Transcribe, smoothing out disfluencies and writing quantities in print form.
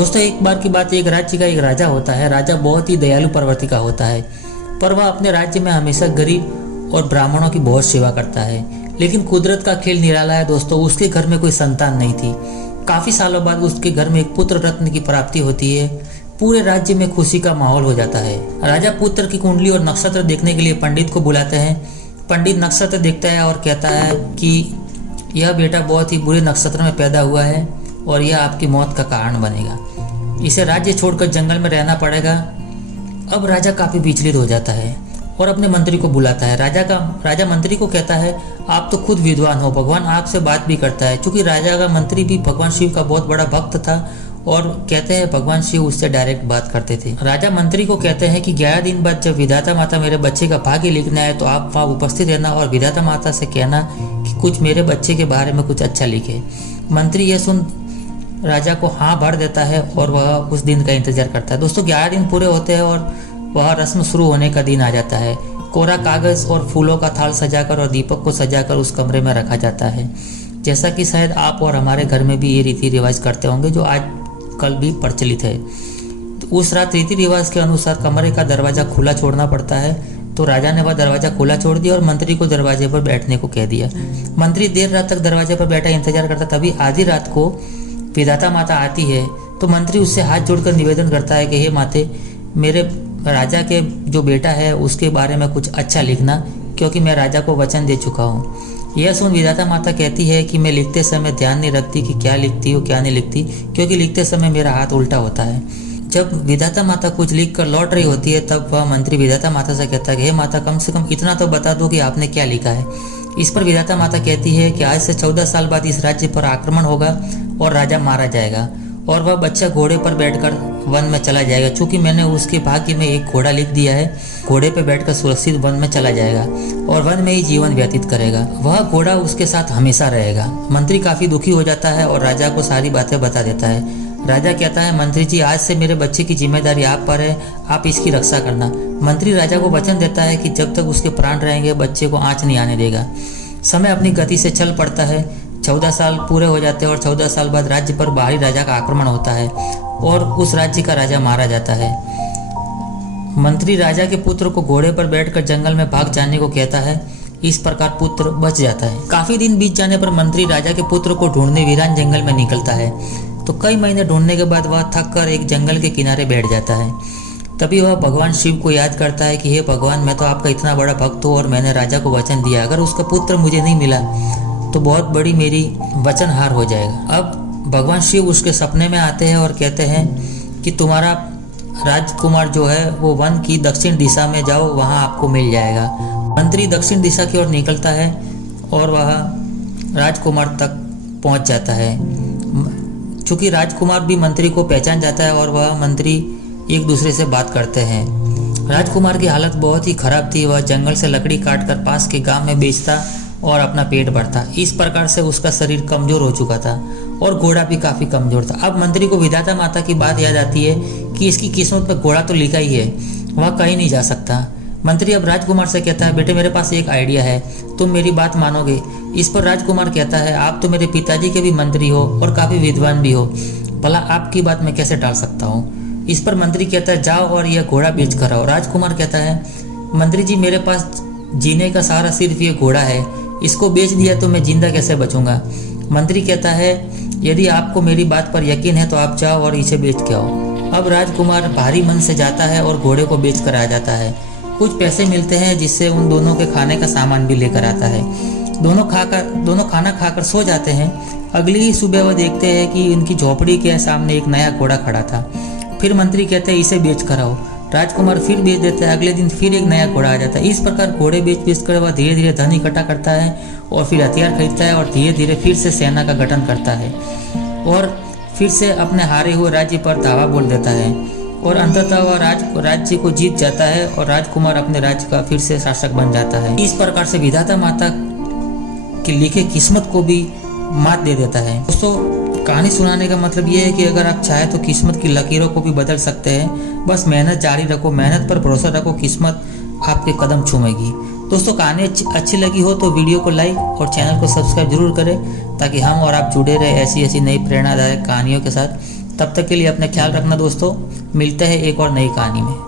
दोस्तों, एक बार की बात है, एक राज्य का एक राजा होता है। राजा बहुत ही दयालु प्रवृत्ति का होता है, पर वह अपने राज्य में हमेशा गरीब और ब्राह्मणों की बहुत सेवा करता है। लेकिन कुदरत का खेल निराला है दोस्तों, उसके घर में कोई संतान नहीं थी। काफी सालों बाद उसके घर में एक पुत्र रत्न की प्राप्ति होती है। पूरे राज्य में खुशी का माहौल हो जाता है। राजा पुत्र की कुंडली और नक्षत्र देखने के लिए पंडित को बुलाते हैं। पंडित नक्षत्र देखता है और कहता है कि यह बेटा बहुत ही बुरे नक्षत्र में पैदा हुआ है और यह आपकी मौत का कारण बनेगा। इसे राज्य छोड़कर जंगल में रहना पड़ेगा। अब राजा काफी विचलित हो जाता है और अपने मंत्री को बुलाता है। राजा मंत्री को कहता है, आप तो खुद विद्वान हो, भगवान आपसे बात भी करता है। क्योंकि राजा का मंत्री भी भगवान शिव का बहुत बड़ा भक्त था और कहते हैं भगवान शिव उससे डायरेक्ट बात करते थे। राजा मंत्री को कहते हैं कि 11 दिन बाद जब विधाता माता मेरे बच्चे का भाग्य लिखना है तो आप वहाँ उपस्थित रहना और विधाता माता से कहना कि कुछ मेरे बच्चे के बारे में कुछ अच्छा लिखे। मंत्री यह सुन राजा को हाँ भर देता है और वह उस दिन का इंतजार करता है। दोस्तों, 11 दिन पूरे होते हैं और वह रस्म शुरू होने का दिन आ जाता है। कोरा कागज और फूलों का थाल सजाकर और दीपक को सजाकर उस कमरे में रखा जाता है। जैसा कि शायद आप और हमारे घर में भी ये रीति रिवाज करते होंगे, जो आज कल भी प्रचलित है। तो उस रात रीति रिवाज के अनुसार कमरे का दरवाजा खुला छोड़ना पड़ता है। तो राजा ने वह दरवाजा खुला छोड़ दिया और मंत्री को दरवाजे पर बैठने को कह दिया। मंत्री देर रात तक दरवाजे पर बैठा इंतजार करता। तभी आधी रात को विधाता माता आती है। तो मंत्री उससे हाथ जोड़कर निवेदन करता है कि हे माते, मेरे राजा के जो बेटा है उसके बारे में कुछ अच्छा लिखना, क्योंकि मैं राजा को वचन दे चुका हूँ। यह सुन विधाता माता कहती है कि मैं लिखते समय ध्यान नहीं रखती कि क्या लिखती हूँ क्या नहीं लिखती, क्योंकि लिखते समय मेरा हाथ उल्टा होता है। जब विधाता माता कुछ लिख कर लौट रही होती है तब वह मंत्री विधाता माता से कहता है कि हे माता, कम से कम इतना तो बता दो कि आपने क्या लिखा है। इस पर विधाता माता कहती है कि आज से 14 साल बाद इस राज्य पर आक्रमण होगा और राजा मारा जाएगा और वह बच्चा घोड़े पर बैठकर वन में चला जाएगा। चूंकि मैंने उसके भाग्य में एक घोड़ा लिख दिया है, घोड़े पर बैठकर सुरक्षित वन में चला जाएगा और वन में ही जीवन व्यतीत करेगा। वह घोड़ा उसके साथ हमेशा रहेगा। मंत्री काफी दुखी हो जाता है और राजा को सारी बातें बता देता है। राजा कहता है, मंत्री जी, आज से मेरे बच्चे की जिम्मेदारी आप पर है, आप इसकी रक्षा करना। मंत्री राजा को वचन देता है कि जब तक उसके प्राण रहेंगे बच्चे को आंच नहीं आने देगा। समय अपनी गति से चल पड़ता है। 14 साल पूरे हो जाते हैं और 14 साल बाद राज्य पर बाहरी राजा का आक्रमण होता है और उस राज्य का राजा मारा जाता है। मंत्री राजा के पुत्र को घोड़े पर बैठकर जंगल में भाग जाने को कहता है। इस प्रकार पुत्र बच जाता है। काफी दिन बीत जाने पर मंत्री राजा के पुत्र को ढूंढने वीरान जंगल में निकलता है। तो कई महीने ढूंढने के बाद वह थक कर एक जंगल के किनारे बैठ जाता है। तभी वह भगवान शिव को याद करता है कि हे भगवान, मैं तो आपका इतना बड़ा भक्त हूँ और मैंने राजा को वचन दिया, अगर उसका पुत्र मुझे नहीं मिला तो बहुत बड़ी मेरी वचन हार हो जाएगा। अब भगवान शिव उसके सपने में आते हैं और कहते हैं कि तुम्हारा राजकुमार जो है वो वन की दक्षिण दिशा में जाओ, वहाँ आपको मिल जाएगा। मंत्री दक्षिण दिशा की ओर निकलता है और वह राजकुमार तक पहुँच जाता है। चूँकि राजकुमार भी मंत्री को पहचान जाता है और वह मंत्री एक दूसरे से बात करते हैं। राजकुमार की हालत बहुत ही खराब थी। वह जंगल से लकड़ी काटकर पास के गांव में बेचता और अपना पेट भरता। इस प्रकार से उसका शरीर कमजोर हो चुका था और घोड़ा भी काफी कमजोर था। अब मंत्री को विधाता माता की बात याद आती है कि इसकी किस्मत में घोड़ा तो लिखा ही है, वह कहीं नहीं जा सकता। मंत्री अब राजकुमार से कहता है, बेटे मेरे पास एक आइडिया है, तुम मेरी बात मानोगे? इस पर राजकुमार कहता है, आप तो मेरे पिताजी के भी मंत्री हो और काफी विद्वान भी हो, भला आपकी बात मैं कैसे टाल सकता हूँ। इस पर मंत्री कहता है, जाओ और यह घोड़ा बेच कर आओ। राजकुमार कहता है, मंत्री जी, मेरे पास जीने का सहारा सिर्फ ये घोड़ा है, इसको बेच दिया तो मैं जिंदा कैसे बचूंगा। मंत्री कहता है, यदि आपको मेरी बात पर यकीन है तो आप जाओ और इसे बेच के आओ। अब राजकुमार भारी मन से जाता है और घोड़े को बेच कर आ जाता है। कुछ पैसे मिलते हैं जिससे उन दोनों के खाने का सामान भी लेकर आता है। दोनों खाना खाकर सो जाते हैं। अगली ही सुबह वह देखते हैं कि उनकी झोपड़ी के सामने एक नया घोड़ा खड़ा था। फिर मंत्री कहते हैं, इसे बेच कर आओ। राजकुमार फिर बेच देता है। अगले दिन फिर एक नया घोड़ा आ जाता है। इस प्रकार घोड़े बेच कर वह धीरे धीरे धन इकट्ठा करता है और फिर हथियार खरीदता है और धीरे धीरे फिर से सेना का गठन करता है और फिर से अपने हारे हुए राज्य पर धावा बोल देता है और अंततः वह राज्य को जीत जाता है और राजकुमार अपने राज्य का फिर से शासक बन जाता है। इस प्रकार से विधाता माता की लिखे किस्मत को भी मात दे देता है। दोस्तों, कहानी सुनाने का मतलब ये है कि अगर आप चाहे तो किस्मत की लकीरों को भी बदल सकते हैं। बस मेहनत जारी रखो, मेहनत पर भरोसा रखो, किस्मत आपके कदम चूमेगी। दोस्तों, कहानी अच्छी लगी हो तो वीडियो को लाइक और चैनल को सब्सक्राइब जरूर करें ताकि हम और आप जुड़े रहे ऐसी नई प्रेरणादायक कहानियों के साथ। तब तक के लिए अपना ख्याल रखना दोस्तों। मिलते हैं एक और नई कहानी में।